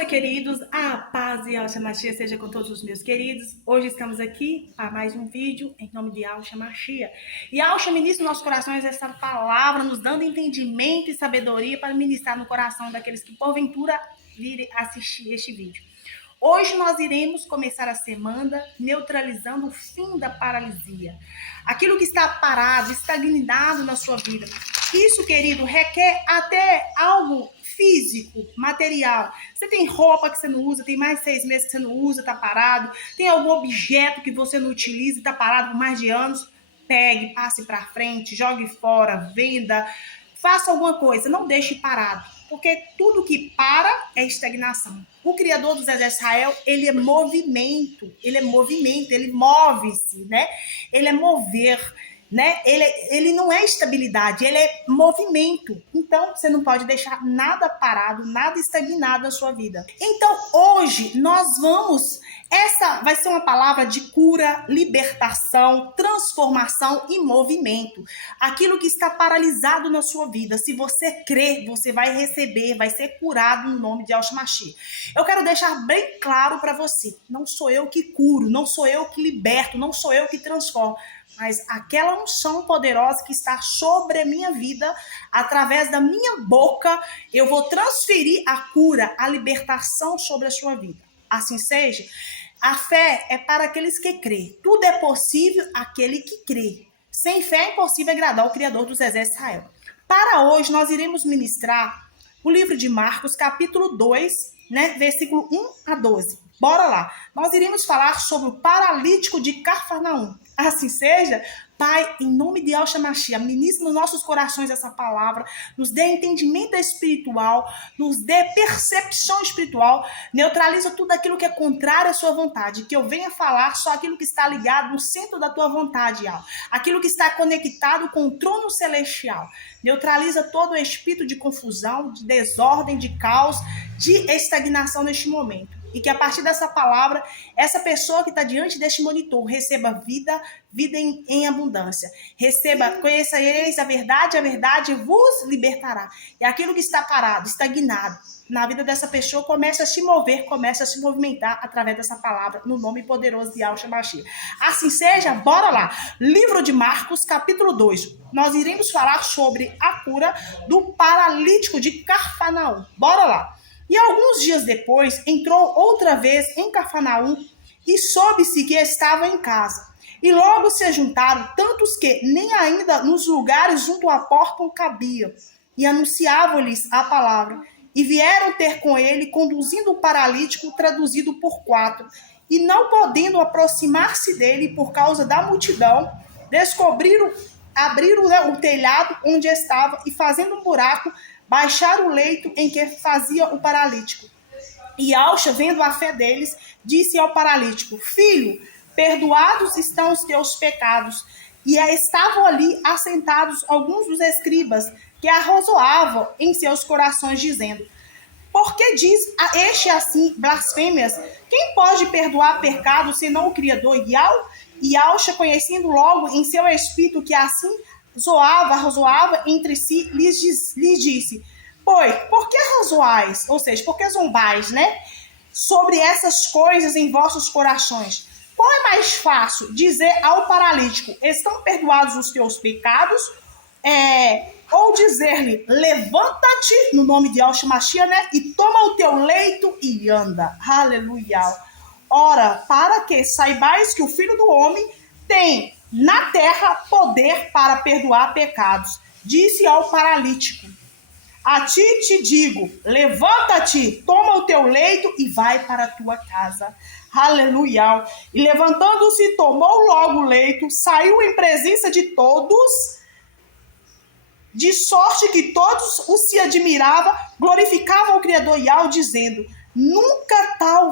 Nossa, queridos, a paz e a Machia seja com todos os meus queridos. Hoje estamos aqui para mais um vídeo em nome de Alcha Machia. E Alcha ministra nos nossos corações essa palavra, nos dando entendimento e sabedoria para ministrar no coração daqueles que porventura virem assistir este vídeo. Hoje nós iremos começar a semana neutralizando o fim da paralisia. Aquilo que está parado, estagnado na sua vida. Isso, querido, requer até algo físico, material. Você tem roupa que você não usa, tem mais de 6 meses que você não usa, está parado. Tem algum objeto que você não utiliza, está parado por mais de anos. Pegue, passe para frente, jogue fora, venda. Faça alguma coisa, não deixe parado. Porque tudo que para é estagnação. O Criador dos Exércitos de Israel, ele é movimento, ele move-se, né? Ele é mover, né? Ele não é estabilidade, ele é movimento. Então, você não pode deixar nada parado, nada estagnado na sua vida. Então, hoje, essa vai ser uma palavra de cura, libertação, transformação e movimento. Aquilo que está paralisado na sua vida, se você crer, você vai receber, vai ser curado no nome de Yahshua Mashiach. Eu quero deixar bem claro para você, não sou eu que curo, não sou eu que liberto, não sou eu que transformo, mas aquela unção poderosa que está sobre a minha vida, através da minha boca, eu vou transferir a cura, a libertação sobre a sua vida. Assim seja. A fé é para aqueles que crê. Tudo é possível àquele que crê. Sem fé é impossível agradar o Criador dos Exércitos de Israel. Para hoje, nós iremos ministrar o livro de Marcos, capítulo 2, né, versículo 1 a 12. Bora lá. Nós iremos falar sobre o paralítico de Cafarnaum. Assim seja. Pai, em nome de Yahshua Mashiach, ministre nos nossos corações essa palavra, nos dê entendimento espiritual, nos dê percepção espiritual, neutraliza tudo aquilo que é contrário à sua vontade, que eu venha falar só aquilo que está ligado no centro da tua vontade, Yahweh, aquilo que está conectado com o trono celestial. Neutraliza todo o espírito de confusão, de desordem, de caos, de estagnação neste momento. E que a partir dessa palavra, essa pessoa que está diante deste monitor receba vida em abundância. Receba, conhecereis a verdade vos libertará. E aquilo que está parado, estagnado, na vida dessa pessoa, começa a se mover, começa a se movimentar através dessa palavra, no nome poderoso de Yahshua Mashiach. Assim seja, bora lá. Livro de Marcos, capítulo 2. Nós iremos falar sobre a cura do paralítico de Cafarnaum. Bora lá. E alguns dias depois, entrou outra vez em Cafarnaum e soube-se que estava em casa. E logo se juntaram tantos que nem ainda nos lugares junto à porta cabiam. E anunciavam-lhes a palavra. E vieram ter com ele, conduzindo o paralítico, traduzido por 4. E não podendo aproximar-se dele por causa da multidão, abriram o telhado onde estava e, fazendo um buraco, baixaram o leito em que fazia o paralítico. E Yahshua, vendo a fé deles, disse ao paralítico: Filho, perdoados estão os teus pecados. E estavam ali assentados alguns dos escribas que arrazoavam em seus corações, dizendo: Por que diz a este assim blasfêmias? Quem pode perdoar pecado senão o Criador Yahweh? E Yahshua, conhecendo logo em seu espírito que assim razoava entre si, lhes disse: Pois, por que razoais? Ou seja, por que zombais, né? Sobre essas coisas em vossos corações. Qual é mais fácil? Dizer ao paralítico: estão perdoados os teus pecados? Ou dizer-lhe: levanta-te, no nome de Yahshua Mashiach, né? E toma o teu leito e anda. Aleluia. Ora, para que saibais que o Filho do Homem tem na terra poder para perdoar pecados. Disse ao paralítico: A ti te digo, levanta-te, toma o teu leito e vai para a tua casa. Aleluia. E levantando-se, tomou logo o leito, saiu em presença de todos, de sorte que todos o se admiravam, glorificavam o Criador Yahweh, dizendo: Nunca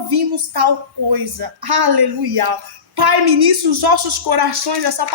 vimos tal coisa. Aleluia. Pai, ministra os nossos corações. Essa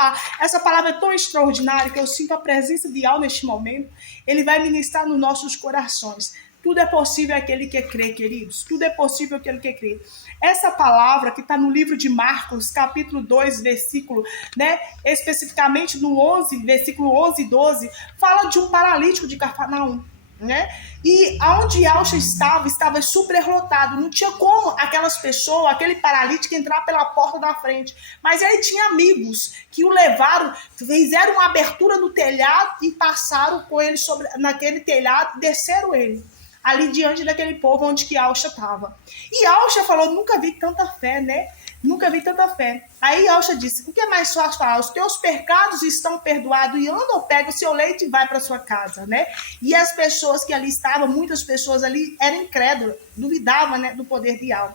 palavra é tão extraordinária que eu sinto a presença de Yahweh neste momento. Ele vai ministrar nos nossos corações. Tudo é possível àquele que crê, queridos. Tudo é possível àquele que crê. Essa palavra que está no livro de Marcos, capítulo 2, versículo, né, especificamente no 11, versículo 11 e 12, fala de um paralítico de Cafarnaum. né? E aonde Alcha estava superlotado. Não tinha como aquelas pessoas, aquele paralítico entrar pela porta da frente. Mas ele tinha amigos que o levaram, fizeram uma abertura no telhado e passaram com ele naquele telhado, desceram ele ali diante daquele povo onde que Alcha estava. E Alcha falou, nunca vi tanta fé, né? Nunca vi tanta fé. Aí Alcha disse, o que é mais fácil falar? Os teus pecados estão perdoados e anda ou pega o seu leite e vai para sua casa, né? E as pessoas que ali estavam, muitas pessoas ali eram incrédulas, duvidavam, né, do poder de Alcha.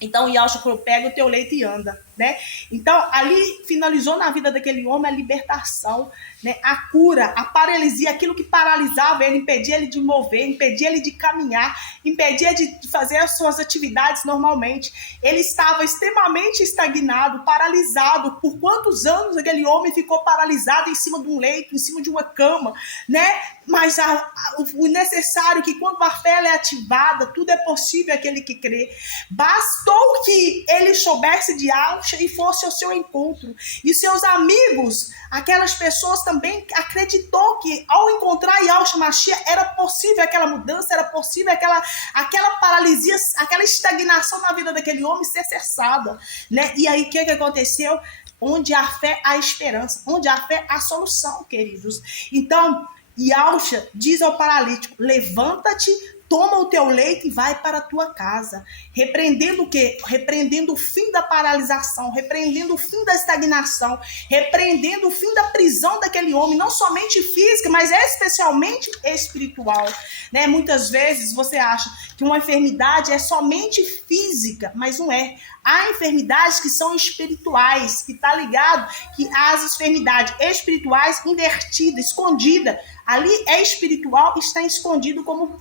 Então, Yalcha falou, pega o teu leite e anda, né? Então, ali finalizou na vida daquele homem a libertação, né? A cura, a paralisia, aquilo que paralisava ele, impedia ele de mover, impedia ele de caminhar, impedia de fazer as suas atividades normalmente. Ele estava extremamente estagnado, paralisado. Por quantos anos aquele homem ficou paralisado em cima de um leito, em cima de uma cama, né? Mas o necessário é que quando a fé é ativada, tudo é possível aquele que crê. Bastou que ele soubesse de Alcha e fosse ao seu encontro. E seus amigos, aquelas pessoas também acreditou que ao encontrar Yahshua Mashiach era possível aquela mudança, era possível aquela paralisia, aquela estagnação na vida daquele homem ser cessada, né? E aí o que aconteceu? Onde há fé, há esperança. Onde há fé, há solução, queridos. Então, Yahshua diz ao paralítico, levanta-te, toma o teu leite e vai para a tua casa. Repreendendo o quê? Repreendendo o fim da paralisação, repreendendo o fim da estagnação, repreendendo o fim da prisão daquele homem, não somente física, mas especialmente espiritual, né? Muitas vezes você acha que uma enfermidade é somente física, mas não é. Há enfermidades que são espirituais, que está ligado que as enfermidades espirituais invertidas, escondidas, ali é espiritual, está escondido como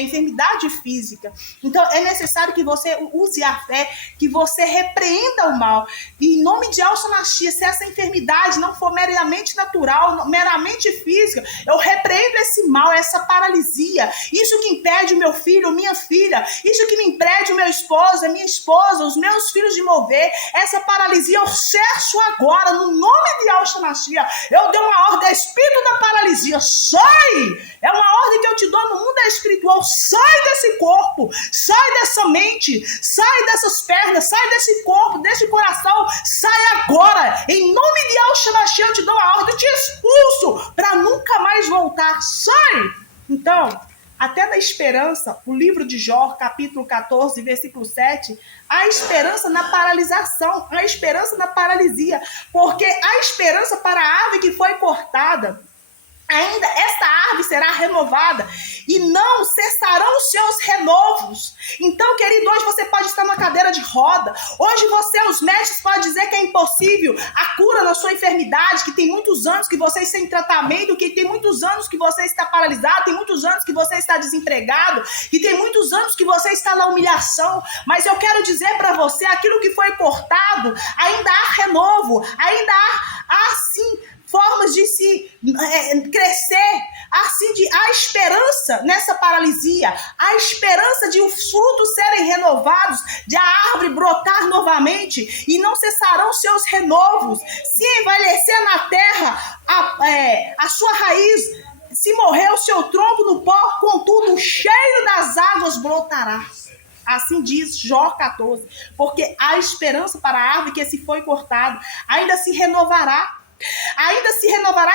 enfermidade física. Então é necessário que você use a fé, que você repreenda o mal. E em nome de Yahshua Mashiach, se essa enfermidade não for meramente natural, meramente física, eu repreendo esse mal, essa paralisia. Isso que impede o meu filho, minha filha, isso que me impede o meu esposo, a minha esposa, os meus filhos de mover, essa paralisia eu cesso agora, no nome de Yahshua Mashiach. Eu dou uma ordem, espírito da paralisia, sai! É uma ordem que eu te dou no mundo espiritual, sai desse corpo, sai dessa mente, sai dessas pernas, sai desse corpo, desse coração, sai agora, em nome de Yahshua Mashiach eu te dou a ordem, eu te expulso para nunca mais voltar, sai! Então, até da esperança, o livro de Jó, capítulo 14, versículo 7, há esperança na paralisação, há esperança na paralisia, porque a esperança para a ave que foi cortada, ainda esta árvore será renovada e não cessarão os seus renovos. Então, querido, hoje você pode estar numa cadeira de roda. Hoje você, os médicos, podem dizer que é impossível a cura na sua enfermidade, que tem muitos anos que você está em tratamento, que tem muitos anos que você está paralisado, tem muitos anos que você está desempregado, que tem muitos anos que você está na humilhação. Mas eu quero dizer para você, aquilo que foi cortado, ainda há renovo, ainda há sim, formas de se crescer, assim, há esperança nessa paralisia, há esperança de os frutos serem renovados, de a árvore brotar novamente e não cessarão seus renovos, se envelhecer na terra a sua raiz, se morrer o seu tronco no pó, contudo o cheiro das águas brotará. Assim diz Jó 14, porque há esperança para a árvore que se foi cortada, ainda se renovará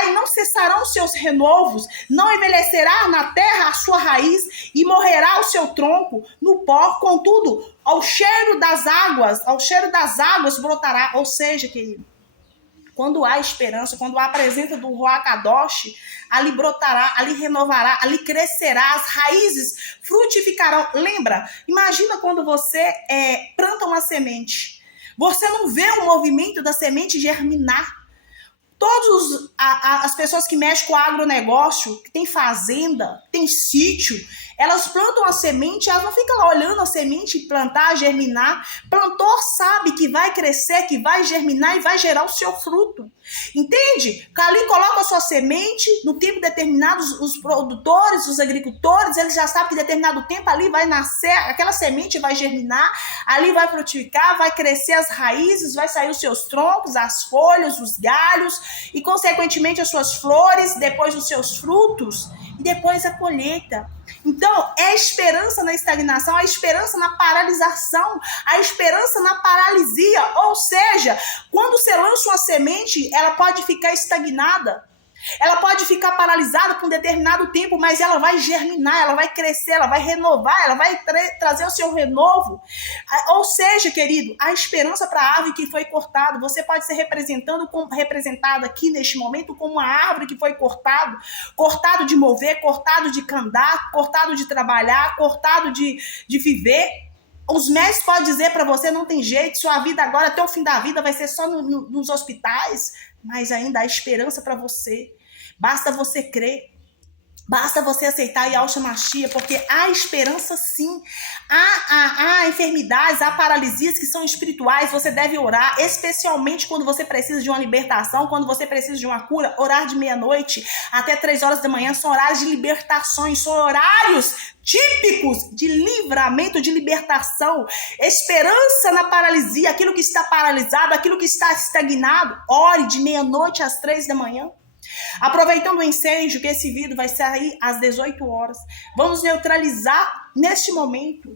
e não cessarão seus renovos, não envelhecerá na terra a sua raiz e morrerá o seu tronco no pó, contudo, ao cheiro das águas brotará. Ou seja, querido, quando há esperança, quando há a presença do Ruach Kadosh, ali brotará, ali renovará, ali crescerá, as raízes frutificarão. Lembra? Imagina quando você planta uma semente, você não vê o movimento da semente germinar. Todas as pessoas que mexem com o agronegócio, que tem fazenda, tem sítio, elas plantam a semente, elas não ficam lá olhando a semente plantar, germinar. Plantou sabe que vai crescer, que vai germinar e vai gerar o seu fruto. Entende? Ali coloca a sua semente, no tempo determinado, os produtores, os agricultores, eles já sabem que em determinado tempo ali vai nascer, aquela semente vai germinar, ali vai frutificar, vai crescer as raízes, vai sair os seus troncos, as folhas, os galhos e, consequentemente, as suas flores, depois os seus frutos. e depois a colheita. Então, é a esperança na estagnação, a esperança na paralisação, a esperança na paralisia. Ou seja, quando você lança uma semente, ela pode ficar estagnada. Ela pode ficar paralisada por um determinado tempo, mas ela vai germinar, ela vai crescer, ela vai renovar, ela vai trazer o seu renovo. Ou seja, querido, a esperança para a árvore que foi cortada, você pode ser representado aqui neste momento como uma árvore que foi cortado de mover, cortado de andar, cortado de trabalhar, cortado de viver. Os médicos podem dizer para você, não tem jeito, sua vida agora, até o fim da vida, vai ser só nos hospitais, mas ainda há esperança para você. Basta você crer. Basta você aceitar Yahshua Mashiach, porque há esperança sim. Há enfermidades, há paralisias que são espirituais. Você deve orar, especialmente quando você precisa de uma libertação, quando você precisa de uma cura. Orar de meia-noite até 3 horas da manhã são horários de libertações, são horários típicos de livramento, de libertação. Esperança na paralisia, aquilo que está paralisado, aquilo que está estagnado. Ore de meia-noite às 3 da manhã. Aproveitando o ensejo, que esse vídeo vai sair às 18 horas, vamos neutralizar neste momento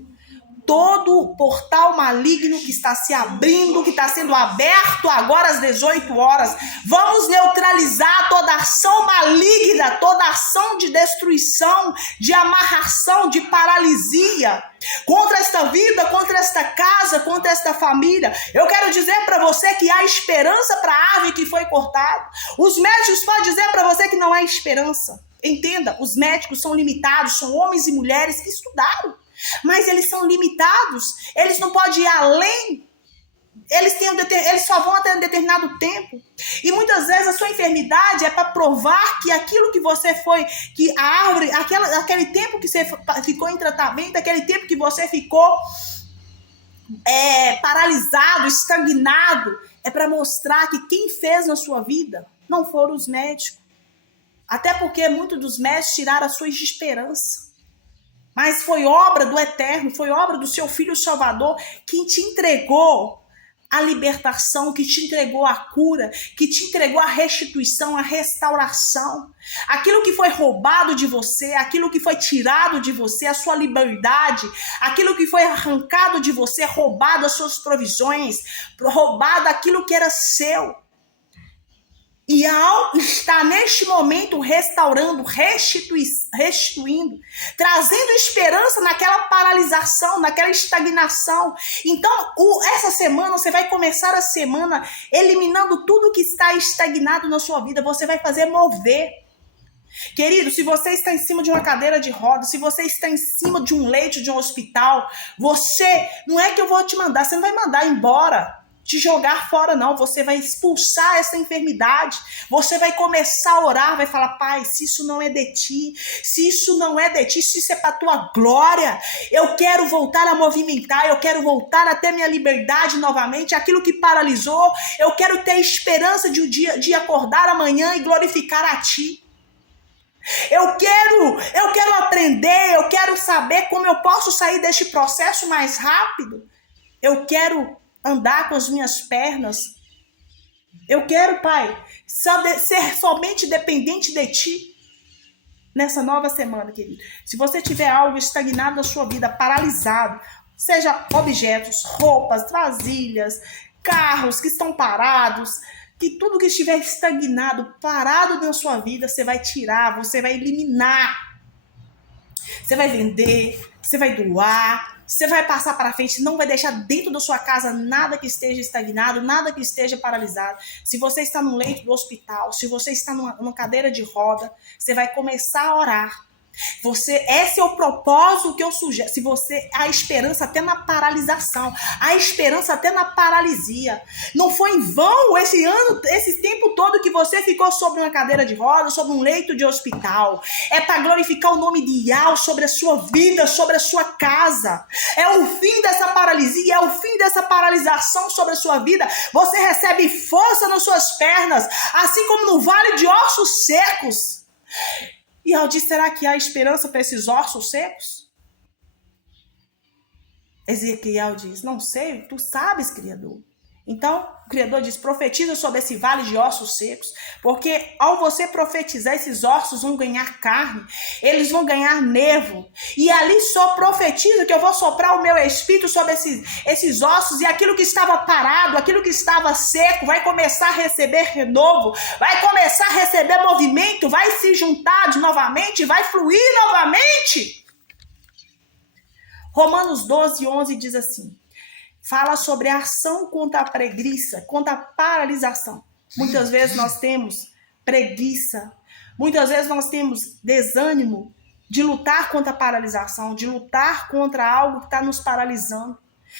todo portal maligno que está se abrindo, que está sendo aberto agora às 18 horas. Vamos neutralizar toda ação maligna, toda ação de destruição, de amarração, de paralisia contra esta vida, contra esta casa, contra esta família. Eu quero dizer para você que há esperança para a árvore que foi cortada. Os médicos podem dizer para você que não há esperança. Entenda, os médicos são limitados, são homens e mulheres que estudaram. Mas eles são limitados, eles não podem ir além, eles só vão até um determinado tempo. E muitas vezes a sua enfermidade é para provar que aquilo que você foi, que a árvore, aquele tempo que você ficou em tratamento, aquele tempo que você ficou paralisado, estagnado, é para mostrar que quem fez na sua vida não foram os médicos. Até porque muitos dos médicos tiraram a sua esperança. Mas foi obra do Eterno, foi obra do seu Filho Salvador que te entregou a libertação, que te entregou a cura, que te entregou a restituição, a restauração. Aquilo que foi roubado de você, aquilo que foi tirado de você, a sua liberdade, aquilo que foi arrancado de você, roubado as suas provisões, roubado aquilo que era seu. E ao estar neste momento restaurando, restituindo, trazendo esperança naquela paralisação, naquela estagnação. Então, essa semana, você vai começar a semana eliminando tudo que está estagnado na sua vida. Você vai fazer mover. Querido, se você está em cima de uma cadeira de rodas, se você está em cima de um leito de um hospital, não é que eu vou te mandar, você não vai mandar embora, te jogar fora, não. Você vai expulsar essa enfermidade. Você vai começar a orar, vai falar: Pai, se isso não é de ti, se isso não é de ti, se isso é para tua glória, eu quero voltar a movimentar, eu quero voltar a ter minha liberdade novamente. Aquilo que paralisou, eu quero ter esperança de um dia, de acordar amanhã e glorificar a ti. Eu quero aprender, eu quero saber como eu posso sair deste processo mais rápido. Eu quero andar com as minhas pernas. Eu quero, Pai, ser somente dependente de Ti. Nessa nova semana, querido. Se você tiver algo estagnado na sua vida, paralisado, seja objetos, roupas, vasilhas, carros que estão parados, que tudo que estiver estagnado, parado na sua vida, você vai tirar, você vai eliminar. Você vai vender, você vai doar, você vai passar para frente, não vai deixar dentro da sua casa nada que esteja estagnado, nada que esteja paralisado. Se você está no leito do hospital, se você está numa cadeira de roda, você vai começar a orar. Esse é o propósito que eu sugiro. Se você, há esperança até na paralisação, há esperança até na paralisia. Não foi em vão esse tempo todo que você ficou sobre uma cadeira de rodas, sobre um leito de hospital. É para glorificar o nome de Yahweh sobre a sua vida, sobre a sua casa. É o fim dessa paralisia, é o fim dessa paralisação sobre a sua vida. Você recebe força nas suas pernas, assim como no vale de ossos secos. E ela diz: será que há esperança para esses ossos secos? Ezequiel diz: não sei, tu sabes, Criador. Então, o Criador diz, profetiza sobre esse vale de ossos secos, porque ao você profetizar, esses ossos vão ganhar carne, eles vão ganhar nervo, e ali só profetiza que eu vou soprar o meu espírito sobre esses ossos, e aquilo que estava parado, aquilo que estava seco, vai começar a receber renovo, vai começar a receber movimento, vai se juntar de novamente, vai fluir novamente. Romanos 12:11 diz assim, fala sobre a ação contra a preguiça, contra a paralisação. Muitas vezes nós temos preguiça, muitas vezes nós temos desânimo de lutar contra a paralisação, de lutar contra algo que está nos paralisando.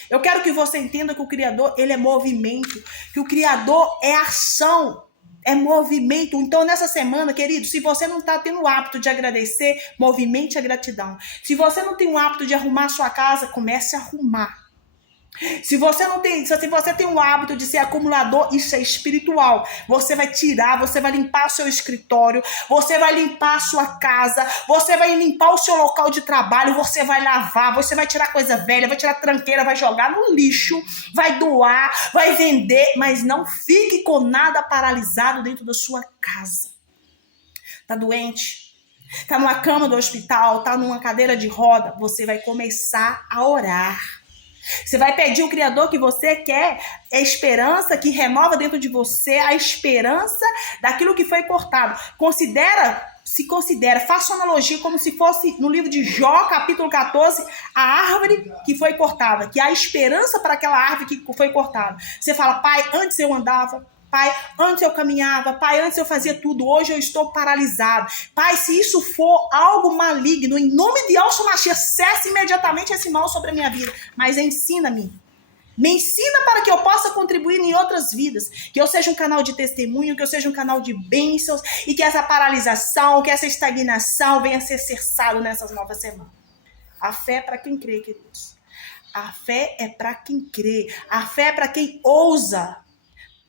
Eu quero que você entenda que o Criador, ele é movimento, que o Criador é ação, é movimento. Então, nessa semana, querido, se você não está tendo o hábito de agradecer, movimente a gratidão. Se você não tem o hábito de arrumar a sua casa, comece a arrumar. Se você tem o hábito de ser acumulador, isso é espiritual. Você vai tirar, você vai limpar o seu escritório, você vai limpar a sua casa, você vai limpar o seu local de trabalho, você vai lavar, você vai tirar coisa velha, vai tirar tranqueira, vai jogar no lixo, vai doar, vai vender, mas não fique com nada paralisado dentro da sua casa. Tá doente? Tá numa cama do hospital, tá numa cadeira de roda, você vai começar a orar. Você vai pedir ao Criador que você quer, a esperança que renova dentro de você, a esperança daquilo que foi cortado. Se considera, faça uma analogia como se fosse no livro de Jó, capítulo 14, a árvore que foi cortada, que há esperança para aquela árvore que foi cortada. Você fala, pai, antes eu andava, pai, antes eu caminhava, pai, antes eu fazia tudo, hoje eu estou paralisado. Pai, se isso for algo maligno, em nome de Yahshua Mashiach, cesse imediatamente esse mal sobre a minha vida. Mas ensina-me. Me ensina para que eu possa contribuir em outras vidas. Que eu seja um canal de testemunho, que eu seja um canal de bênçãos e que essa paralisação, que essa estagnação venha a ser cessado nessas novas semanas. A fé é para quem crê, queridos. A fé é para quem crê. A fé é para quem ousa.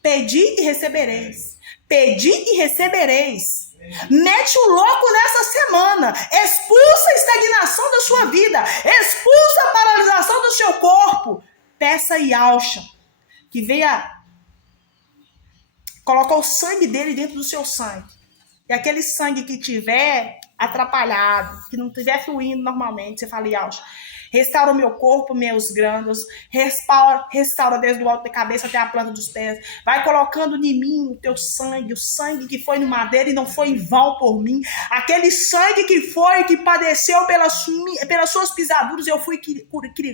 Pedi e recebereis. Pedi e recebereis. Mete o louco nessa semana. Expulsa a estagnação da sua vida. Expulsa a paralisação do seu corpo. Peça a Yahshua que venha colocar o sangue dele dentro do seu sangue. E aquele sangue que tiver atrapalhado, que não estiver fluindo normalmente, você fala, Yahshua, restaura o meu corpo, meus grãos, restaura desde o alto da cabeça até a planta dos pés. Vai colocando em mim o teu sangue, o sangue que foi no madeiro e não foi em vão por mim. Aquele sangue que padeceu pelas suas pisaduras, eu fui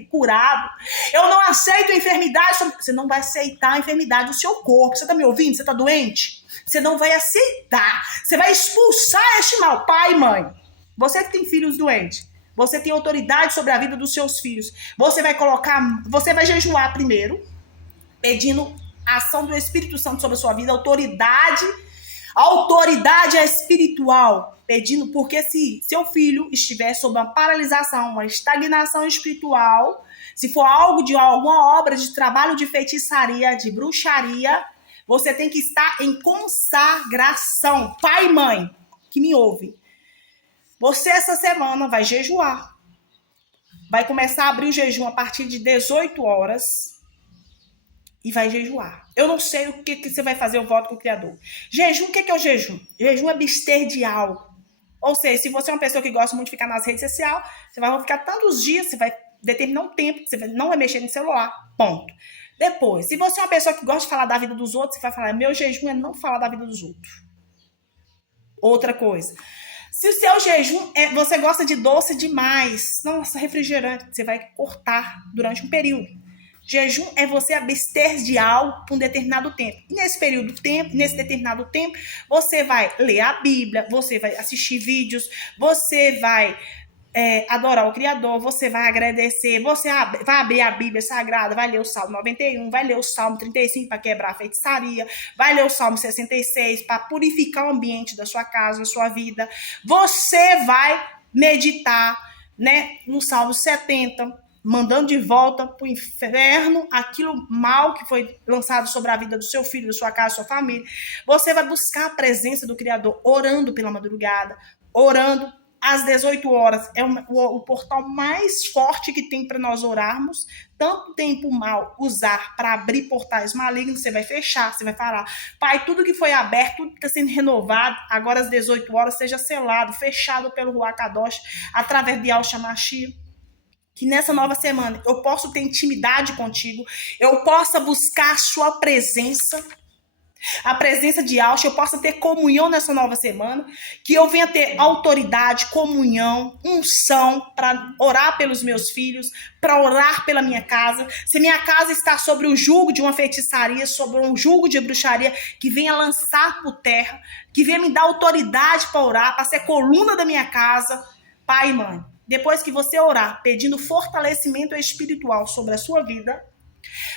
curado. Eu não aceito a enfermidade. Você não vai aceitar a enfermidade do seu corpo. Você está me ouvindo? Você está doente? Você não vai aceitar. Você vai expulsar este mal. Pai, mãe, você que tem filhos doentes, você tem autoridade sobre a vida dos seus filhos. Você vai jejuar primeiro, pedindo a ação do Espírito Santo sobre a sua vida, autoridade espiritual, pedindo, porque se seu filho estiver sob uma paralisação, uma estagnação espiritual, se for algo de alguma obra de trabalho de feitiçaria, de bruxaria, você tem que estar em consagração. Pai e mãe, que me ouve. Você, essa semana, vai jejuar. Vai começar a abrir o jejum a partir de 18 horas e vai jejuar. Eu não sei o que você vai fazer, eu voto com o Criador. Jejum, o que é o jejum? Jejum é abster de algo. Ou seja, se você é uma pessoa que gosta muito de ficar nas redes sociais, você vai ficar tantos dias, você vai determinar um tempo, que você não vai mexer no celular, ponto. Depois, se você é uma pessoa que gosta de falar da vida dos outros, você vai falar, meu jejum é não falar da vida dos outros. Outra coisa. Se o seu jejum você gosta de doce demais, nossa, refrigerante, você vai cortar durante um período. Jejum é você abster de algo por um determinado tempo. E nesse determinado tempo, você vai ler a Bíblia, você vai assistir vídeos, você vai adorar o Criador, você vai agradecer, você vai abrir a Bíblia Sagrada, vai ler o Salmo 91, vai ler o Salmo 35 para quebrar a feitiçaria, vai ler o Salmo 66 para purificar o ambiente da sua casa, da sua vida. Você vai meditar, né, no Salmo 70, mandando de volta para o inferno aquilo mal que foi lançado sobre a vida do seu filho, da sua casa, da sua família. Você vai buscar a presença do Criador, orando pela madrugada, orando às 18 horas é o portal mais forte que tem para nós orarmos. Tanto tempo mal usar para abrir portais malignos, você vai fechar, você vai falar, Pai, tudo que foi aberto, tudo que está sendo renovado, agora às 18 horas seja selado, fechado pelo Ruach Kadosh, através de Yahshua Mashiach. Que nessa nova semana eu possa ter intimidade contigo, eu possa buscar a sua presença, a presença de Yahshua, eu possa ter comunhão nessa nova semana, que eu venha ter autoridade, comunhão, unção para orar pelos meus filhos, para orar pela minha casa. Se minha casa está sobre o jugo de uma feitiçaria, sobre um jugo de bruxaria, que venha lançar por terra, que venha me dar autoridade para orar, para ser coluna da minha casa. Pai e mãe, depois que você orar, pedindo fortalecimento espiritual sobre a sua vida,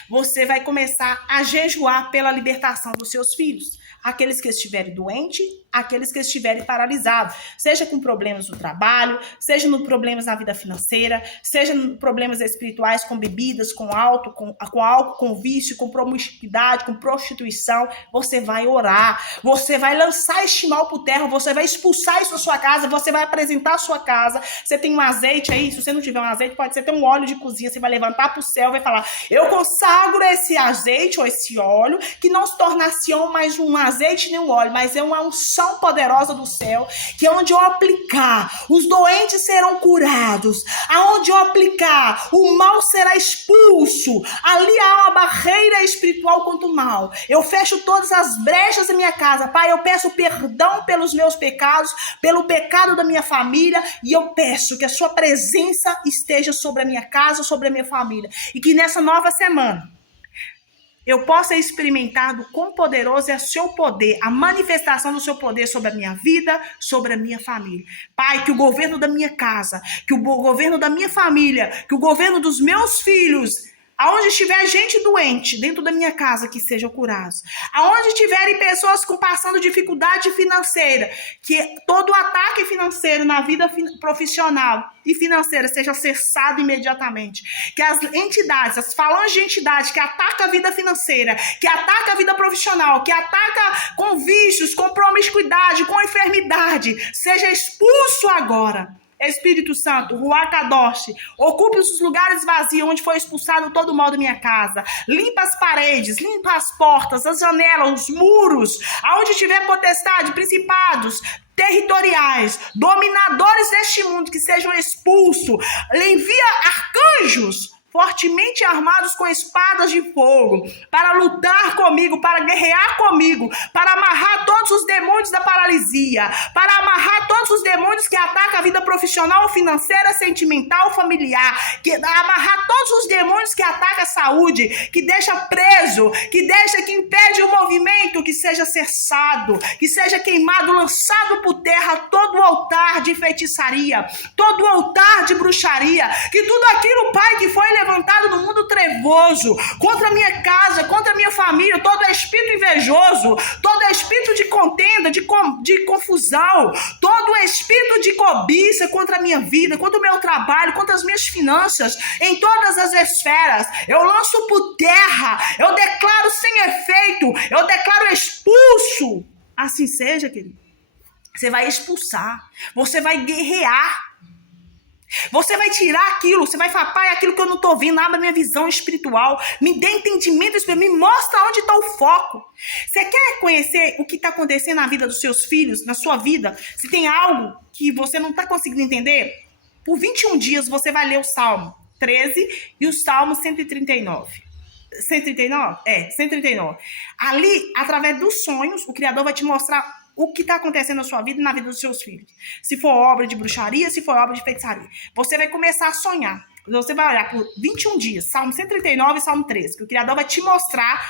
você vai começar a jejuar pela libertação dos seus filhos. Aqueles que estiverem doentes, aqueles que estiverem paralisados. Seja com problemas no trabalho, seja com problemas na vida financeira, seja com problemas espirituais, com bebidas, com álcool, com vício, com promiscuidade, com prostituição. Você vai orar, você vai lançar este mal por terra, você vai expulsar isso da sua casa, você vai apresentar a sua casa. Você tem um azeite aí, se você não tiver um azeite, pode ser ter um óleo de cozinha, você vai levantar para o céu e vai falar, eu consagro esse azeite ou esse óleo, que não se tornasse mais um azeite nem um óleo, mas é uma unção poderosa do céu, que onde eu aplicar, os doentes serão curados, aonde eu aplicar, o mal será expulso, ali há uma barreira espiritual contra o mal, eu fecho todas as brechas da minha casa, Pai, eu peço perdão pelos meus pecados, pelo pecado da minha família, e eu peço que a sua presença esteja sobre a minha casa, sobre a minha família, e que nessa nova semana, eu possa experimentar do quão poderoso é o seu poder, a manifestação do seu poder sobre a minha vida, sobre a minha família. Pai, que o governo da minha casa, que o governo da minha família, que o governo dos meus filhos, aonde estiver gente doente dentro da minha casa, que sejam curados. Aonde estiverem pessoas passando dificuldade financeira, que todo ataque financeiro na vida profissional e financeira seja cessado imediatamente. Que as entidades, as falanges de entidades que atacam a vida financeira, que atacam a vida profissional, que atacam com vícios, com promiscuidade, com enfermidade, seja expulso agora. Espírito Santo, Ruach Kadosh, ocupe os lugares vazios onde foi expulsado todo o mal da minha casa. Limpa as paredes, limpa as portas, as janelas, os muros. Aonde tiver potestade, principados, territoriais, dominadores deste mundo que sejam expulsos. Envia arcanjos fortemente armados com espadas de fogo, para lutar comigo, para guerrear comigo, para amarrar todos os demônios da paralisia, para amarrar todos os demônios que atacam a vida profissional, financeira, sentimental, familiar, que amarrar todos os demônios que atacam a saúde, que deixa preso, que impede o movimento, que seja cessado, que seja queimado, lançado por terra todo o altar de feitiçaria, todo o altar de bruxaria, que tudo aquilo, Pai, que foi levantado no mundo trevoso, contra a minha casa, contra a minha família, todo espírito invejoso, todo espírito de contenda, de confusão, todo espírito de cobiça contra a minha vida, contra o meu trabalho, contra as minhas finanças, em todas as esferas, eu lanço por terra, eu declaro sem efeito, eu declaro expulso. Assim seja, querido. Você vai expulsar, você vai guerrear, você vai tirar aquilo, você vai falar, Pai, aquilo que eu não estou vendo, abre minha visão espiritual, me dê entendimento espiritual, me mostra onde está o foco. Você quer conhecer o que está acontecendo na vida dos seus filhos, na sua vida? Se tem algo que você não está conseguindo entender, por 21 dias você vai ler o Salmo 13 e o Salmo 139. 139? 139. Ali, através dos sonhos, o Criador vai te mostrar o que está acontecendo na sua vida e na vida dos seus filhos. Se for obra de bruxaria, se for obra de feitiçaria. Você vai começar a sonhar. Você vai olhar por 21 dias, Salmo 139 e Salmo 13, que o Criador vai te mostrar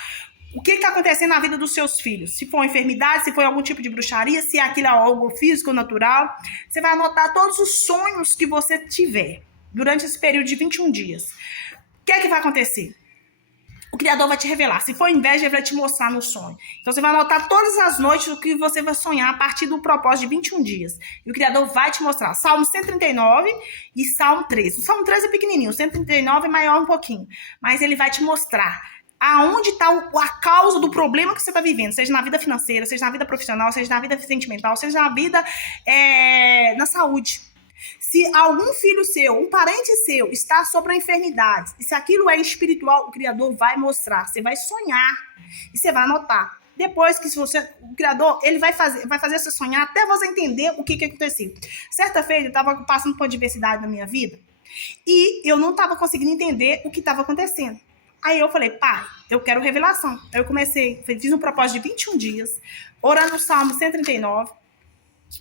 o que está acontecendo na vida dos seus filhos. Se for uma enfermidade, se for algum tipo de bruxaria, se aquilo é algo físico ou natural. Você vai anotar todos os sonhos que você tiver durante esse período de 21 dias. O que é que vai acontecer? O Criador vai te revelar. Se for inveja, ele vai te mostrar no sonho. Então, você vai anotar todas as noites o que você vai sonhar a partir do propósito de 21 dias. E o Criador vai te mostrar. Salmo 139 e Salmo 13. O Salmo 13 é pequenininho, o 139 é maior um pouquinho. Mas ele vai te mostrar aonde está a causa do problema que você está vivendo, seja na vida financeira, seja na vida profissional, seja na vida sentimental, seja na vida na saúde. Se algum filho seu, um parente seu, está sobre a enfermidade, e se aquilo é espiritual, o Criador vai mostrar. Você vai sonhar e você vai anotar. Depois que o Criador, ele vai fazer você sonhar até você entender o que aconteceu. Certa feita, eu estava passando por uma adversidade na minha vida e eu não estava conseguindo entender o que estava acontecendo. Aí eu falei, pai, eu quero revelação. Aí eu fiz um propósito de 21 dias, orando o Salmo 139,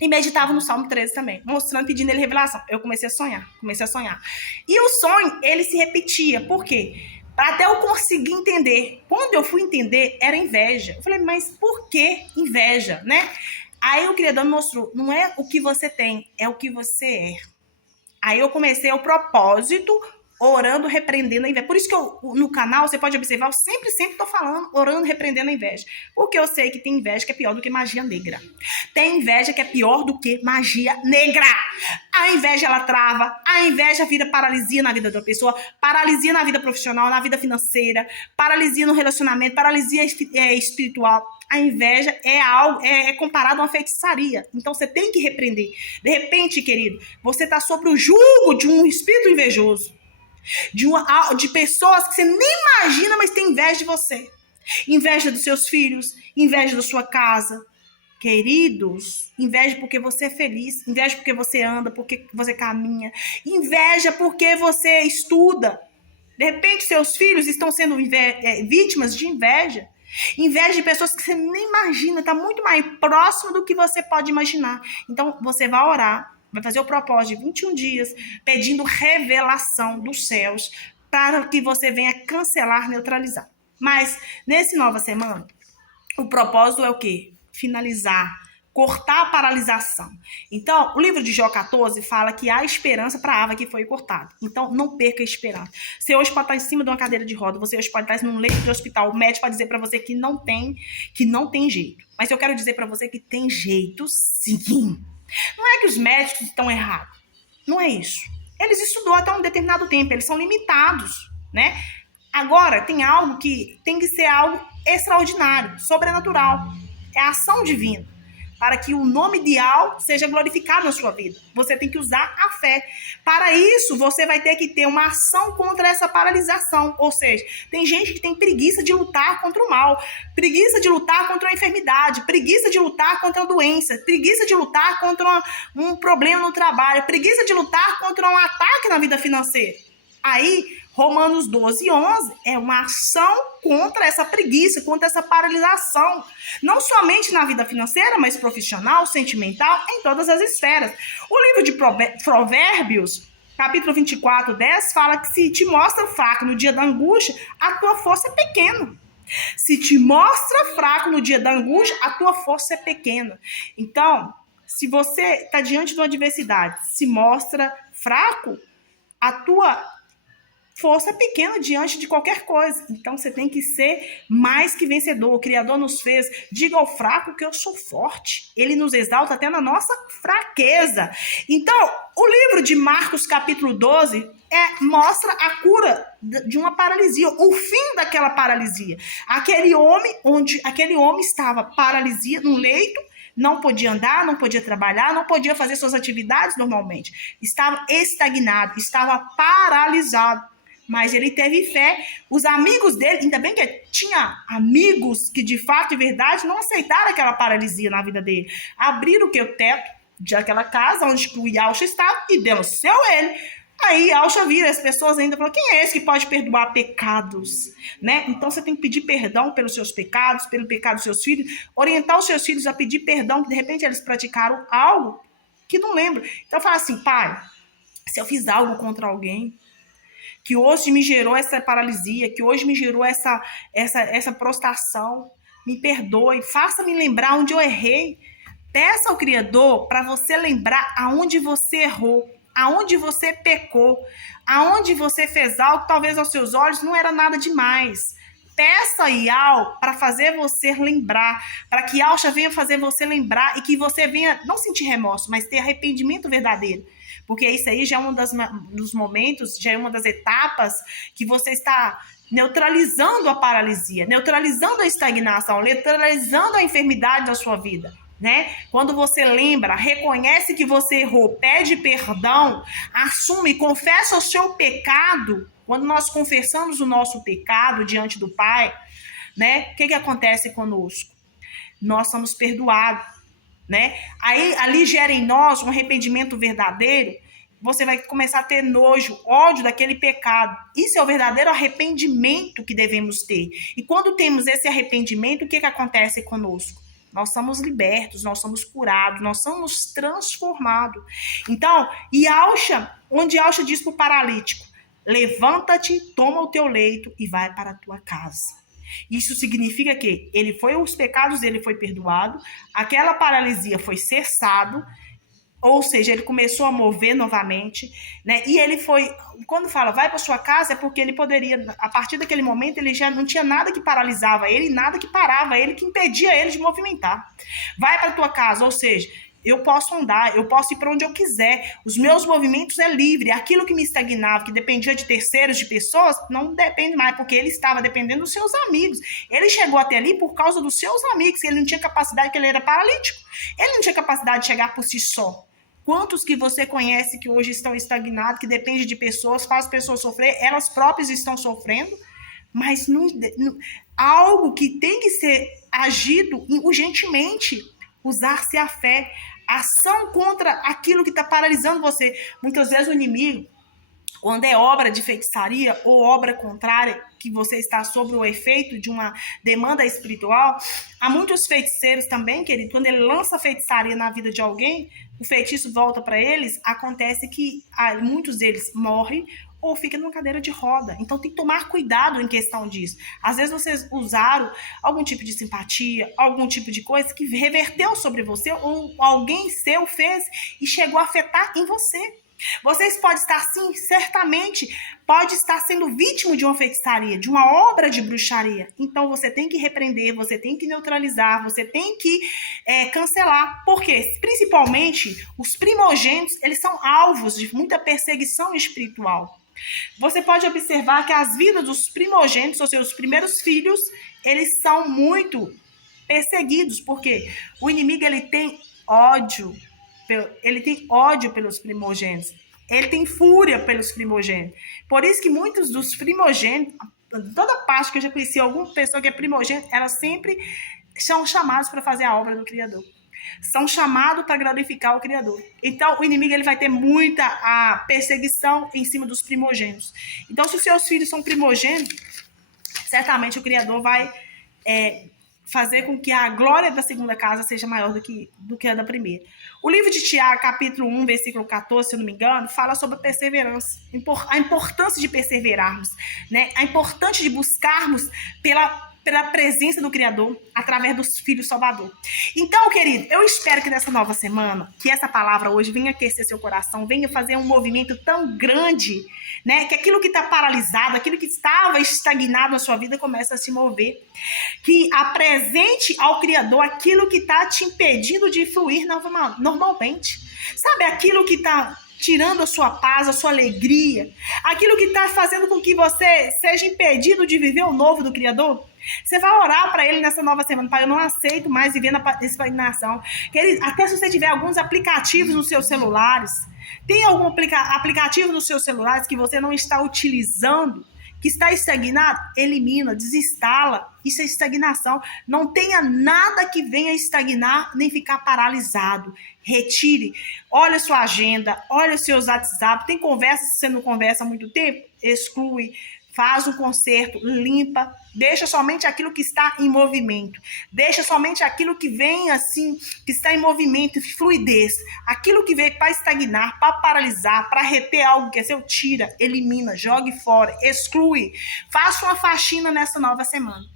e meditava no Salmo 13 também, mostrando, pedindo ele revelação. Eu comecei a sonhar. E o sonho, ele se repetia. Por quê? Para até eu conseguir entender. Quando eu fui entender, era inveja. Eu falei, mas por que inveja, né? Aí o Criador me mostrou, não é o que você tem, é o que você é. Aí eu comecei o propósito, orando, repreendendo a inveja. Por isso que no canal, você pode observar, eu sempre tô falando, orando, repreendendo a inveja. Porque eu sei que tem inveja que é pior do que magia negra. Tem inveja que é pior do que magia negra. A inveja, ela trava. A inveja vira paralisia na vida da pessoa, paralisia na vida profissional, na vida financeira, paralisia no relacionamento, paralisia espiritual. A inveja é comparado a uma feitiçaria. Então, você tem que repreender. De repente, querido, você está sob o jugo de um espírito invejoso. De pessoas que você nem imagina, mas tem inveja de você. Inveja dos seus filhos, inveja da sua casa. Queridos, inveja porque você é feliz, inveja porque você anda, porque você caminha, inveja porque você estuda. De repente, seus filhos estão sendo vítimas de inveja. Inveja de pessoas que você nem imagina, está muito mais próximo do que você pode imaginar. Então, você vai orar, vai fazer o propósito de 21 dias, pedindo revelação dos céus para que você venha cancelar, neutralizar. Mas, nessa nova semana, o propósito é o quê? Finalizar, cortar a paralisação. Então, o livro de Jó 14 fala que há esperança para a árvore que foi cortada. Então, não perca a esperança. Você hoje pode estar em cima de uma cadeira de roda, você hoje pode estar num leito de hospital, o médico pode dizer para você que não tem jeito. Mas eu quero dizer para você que tem jeito sim. Não é que os médicos estão errados. Não é isso. Eles estudou até um determinado tempo, eles são limitados, né? Agora, tem algo que tem que ser algo extraordinário, sobrenatural. É a ação divina, para que o nome de Al seja glorificado na sua vida. Você tem que usar a fé. Para isso, você vai ter que ter uma ação contra essa paralisação. Ou seja, tem gente que tem preguiça de lutar contra o mal, preguiça de lutar contra a enfermidade, preguiça de lutar contra a doença, preguiça de lutar contra um problema no trabalho, preguiça de lutar contra um ataque na vida financeira. Aí, Romanos 12:11 é uma ação contra essa preguiça, contra essa paralisação. Não somente na vida financeira, mas profissional, sentimental, em todas as esferas. O livro de Provérbios, capítulo 24:10, fala que se te mostra fraco no dia da angústia, a tua força é pequena. Se te mostra fraco no dia da angústia, a tua força é pequena. Então, se você está diante de uma adversidade, se mostra fraco, a tua força pequena diante de qualquer coisa. Então, você tem que ser mais que vencedor. O Criador nos fez, diga ao fraco que eu sou forte. Ele nos exalta até na nossa fraqueza. Então, o livro de Marcos, capítulo 12, mostra a cura de uma paralisia, o fim daquela paralisia. Aquele homem estava paralisia num leito, não podia andar, não podia trabalhar, não podia fazer suas atividades normalmente. Estava estagnado, estava paralisado. Mas ele teve fé. Os amigos dele, ainda bem que tinha amigos que de fato e verdade não aceitaram aquela paralisia na vida dele. Abriram o teto daquela casa onde o Yalcha estava e denunciou ele. Aí Yalcha vira, as pessoas ainda falam, quem é esse que pode perdoar pecados? Né? Então você tem que pedir perdão pelos seus pecados, pelo pecado dos seus filhos, orientar os seus filhos a pedir perdão, que de repente eles praticaram algo que não lembram. Então fala assim, pai, se eu fiz algo contra alguém, que hoje me gerou essa paralisia, que hoje me gerou essa prostração, me perdoe, faça-me lembrar onde eu errei. Peça ao Criador para você lembrar aonde você errou, aonde você pecou, aonde você fez algo que talvez aos seus olhos não era nada demais. Peça a Yal para fazer você lembrar, para que Yalcha venha fazer você lembrar e que você venha não sentir remorso, mas ter arrependimento verdadeiro. Porque isso aí já é dos momentos, já é uma das etapas que você está neutralizando a paralisia, neutralizando a estagnação, neutralizando a enfermidade da sua vida. Né? Quando você lembra, reconhece que você errou, pede perdão, assume, confessa o seu pecado. Quando nós confessamos o nosso pecado diante do Pai, né? O que acontece conosco? Nós somos perdoados, né? Aí ali gera em nós um arrependimento verdadeiro. Você vai começar a ter nojo, ódio daquele pecado. Isso é o verdadeiro arrependimento que devemos ter. E quando temos esse arrependimento, o que acontece conosco? Nós somos libertos, nós somos curados, nós somos transformados. Então, onde Alcha diz para o paralítico, levanta-te, toma o teu leito e vai para a tua casa. Isso significa que os pecados dele foi perdoado, aquela paralisia foi cessado, ou seja, ele começou a mover novamente, né? E ele foi, quando fala vai para sua casa, é porque ele poderia, a partir daquele momento, ele já não tinha nada que paralisava ele, nada que parava ele, que impedia ele de movimentar. Vai para tua casa, ou seja, eu posso andar, eu posso ir para onde eu quiser, os meus movimentos é livre, aquilo que me estagnava, que dependia de terceiros, de pessoas, não depende mais, porque ele estava dependendo dos seus amigos. Ele chegou até ali por causa dos seus amigos, ele não tinha capacidade, porque ele era paralítico, ele não tinha capacidade de chegar por si só. Quantos que você conhece que hoje estão estagnados, que depende de pessoas, faz pessoas sofrer, elas próprias estão sofrendo, mas algo que tem que ser agido urgentemente, usar-se a fé, ação contra aquilo que está paralisando você. Muitas vezes o inimigo, quando é obra de feitiçaria ou obra contrária, que você está sob o efeito de uma demanda espiritual, há muitos feiticeiros também, querido, quando ele lança feitiçaria na vida de alguém, o feitiço volta para eles, acontece que muitos deles morrem ou ficam numa cadeira de roda. Então tem que tomar cuidado em questão disso. Às vezes vocês usaram algum tipo de simpatia, algum tipo de coisa que reverteu sobre você, ou alguém seu fez e chegou a afetar em você. Vocês podem estar, sim, certamente, pode estar sendo vítima de uma feitiçaria, de uma obra de bruxaria. Então, você tem que repreender, você tem que neutralizar, você tem que cancelar. Por quê? Principalmente, os primogênitos, eles são alvos de muita perseguição espiritual. Você pode observar que as vidas dos primogênitos, ou seja, os primeiros filhos, eles são muito perseguidos, porque o inimigo, ele tem ódio pelos primogênitos. Ele tem fúria pelos primogênitos. Por isso que muitos dos primogênitos, toda parte que eu já conheci, alguma pessoa que é primogênito, elas sempre são chamadas para fazer a obra do Criador. São chamados para glorificar o Criador. Então, o inimigo, ele vai ter muita perseguição em cima dos primogênitos. Então, se os seus filhos são primogênitos, certamente o Criador vai fazer com que a glória da segunda casa seja maior do que a da primeira. O livro de Tiago, capítulo 1, versículo 14, se eu não me engano, fala sobre a perseverança, a importância de perseverarmos, né? A importância de buscarmos pela presença do Criador através dos Filhos Salvador. Então, querido, eu espero que nessa nova semana, que essa palavra hoje venha aquecer seu coração, venha fazer um movimento tão grande, né? Que aquilo que está paralisado, aquilo que estava estagnado na sua vida comece a se mover. Que apresente ao Criador aquilo que está te impedindo de fluir normalmente. Sabe, aquilo que está tirando a sua paz, a sua alegria, aquilo que está fazendo com que você seja impedido de viver o novo do Criador. Você vai orar para ele nessa nova semana. Pai, eu não aceito mais viver na estagnação. Até se você tiver alguns aplicativos nos seus celulares, tem algum aplicativo nos seus celulares que você não está utilizando, que está estagnado, elimina, desinstala. Isso é estagnação. Não tenha nada que venha estagnar, nem ficar paralisado. Retire. Olha a sua agenda, olha os seus WhatsApp. Tem conversa, se você não conversa há muito tempo, exclui. Faz um conserto, limpa, deixa somente aquilo que está em movimento. Deixa somente aquilo que vem assim, que está em movimento, fluidez. Aquilo que veio para estagnar, para paralisar, para reter algo que é seu, tira, elimina, jogue fora, exclui. Faça uma faxina nessa nova semana.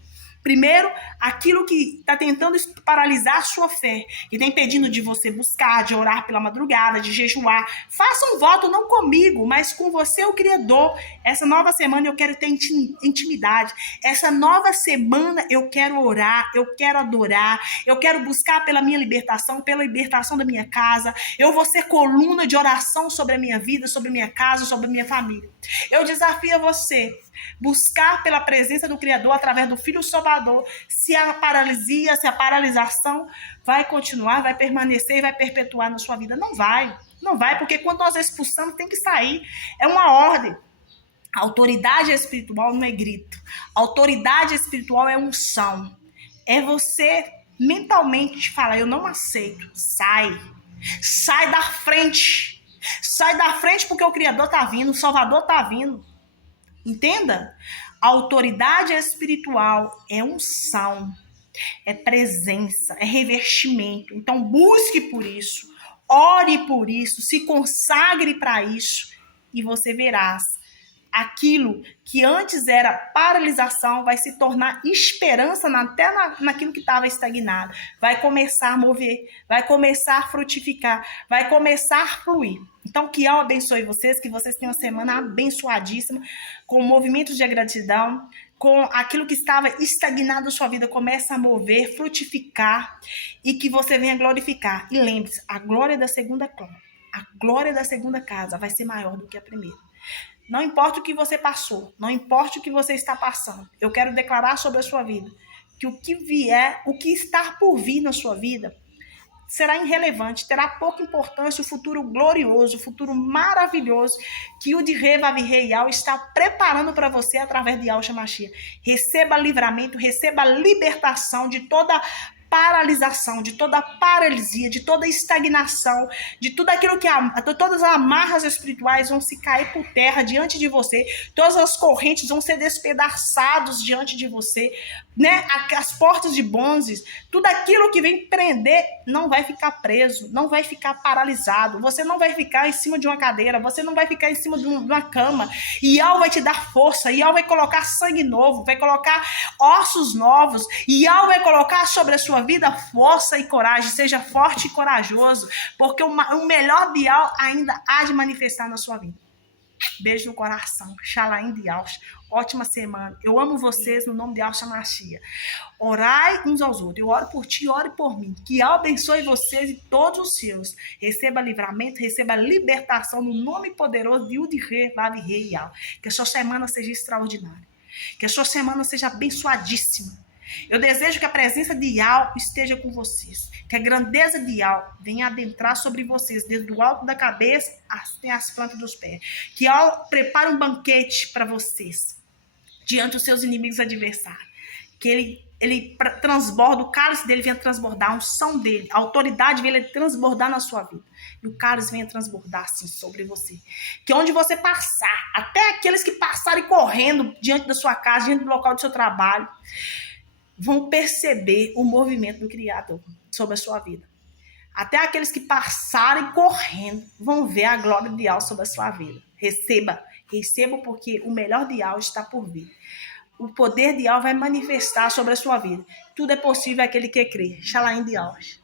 Primeiro, aquilo que está tentando paralisar a sua fé, que está impedindo de você buscar, de orar pela madrugada, de jejuar. Faça um voto não comigo, mas com você, o Criador. Essa nova semana eu quero ter intimidade. Essa nova semana eu quero orar, eu quero adorar, eu quero buscar pela minha libertação, pela libertação da minha casa. Eu vou ser coluna de oração sobre a minha vida, sobre a minha casa, sobre a minha família. Eu desafio você buscar pela presença do Criador através do Filho Salvador. Se a paralisia, se a paralisação vai continuar, vai permanecer e vai perpetuar na sua vida. Não vai, não vai, porque quando nós expulsamos tem que sair. É uma ordem. A autoridade espiritual não é grito. A autoridade espiritual é unção. É você mentalmente falar, eu não aceito. Sai. Sai da frente. Sai da frente porque o Criador está vindo, o Salvador está vindo. Entenda? A autoridade espiritual é unção, é presença, é revestimento. Então busque por isso, ore por isso, se consagre para isso e você verás. Aquilo que antes era paralisação vai se tornar esperança até naquilo que estava estagnado. Vai começar a mover, vai começar a frutificar, vai começar a fluir. Então, que Deus abençoe vocês, que vocês tenham uma semana abençoadíssima, com movimentos de gratidão, com aquilo que estava estagnado na sua vida, começa a mover, frutificar e que você venha glorificar. E lembre-se, a glória da segunda casa vai ser maior do que a primeira. Não importa o que você passou, não importa o que você está passando, eu quero declarar sobre a sua vida que o que vier, o que está por vir na sua vida, será irrelevante, terá pouca importância, o futuro glorioso, o futuro maravilhoso que o de Rei Vavirreial está preparando para você através de Yahshua Mashiach. Receba livramento, receba libertação de toda paralisação, de toda paralisia, de toda estagnação, de tudo aquilo que todas as amarras espirituais vão se cair por terra diante de você, todas as correntes vão ser despedaçadas diante de você, né? As portas de bronze, tudo aquilo que vem prender não vai ficar preso, não vai ficar paralisado, você não vai ficar em cima de uma cadeira, você não vai ficar em cima de uma cama. Yahweh vai te dar força, Yahweh vai colocar sangue novo, vai colocar ossos novos, Yahweh vai colocar sobre a sua vida força e coragem. Seja forte e corajoso, porque o melhor de Yahweh ainda há de manifestar na sua vida. Beijo no coração. Shalaim de Yahshua. Ótima semana. Eu amo vocês no nome de Yahshua Mashiach. Orai uns aos outros. Eu oro por ti e oro por mim. Que Yahweh abençoe vocês e todos os seus. Receba livramento, receba libertação no nome poderoso de Yud-Rei, Vav-Rei Yahweh. Que a sua semana seja extraordinária. Que a sua semana seja abençoadíssima. Eu desejo que a presença de Yahweh esteja com vocês. Que a grandeza de Yahweh venha adentrar sobre vocês, desde o alto da cabeça até as plantas dos pés. Que Yahweh prepare um banquete para vocês, diante dos seus inimigos adversários. Que ele transborda, o cálice dele venha transbordar, a unção dele, a autoridade venha transbordar na sua vida. E o cálice venha transbordar assim sobre você. Que onde você passar, até aqueles que passarem correndo diante da sua casa, diante do local do seu trabalho, vão perceber o movimento do Criador sobre a sua vida. Até aqueles que passarem correndo vão ver a glória de Yahweh sobre a sua vida. Receba porque o melhor de Yahweh está por vir. O poder de Yahweh vai manifestar sobre a sua vida. Tudo é possível àquele que crê. Shalaim de Yahweh.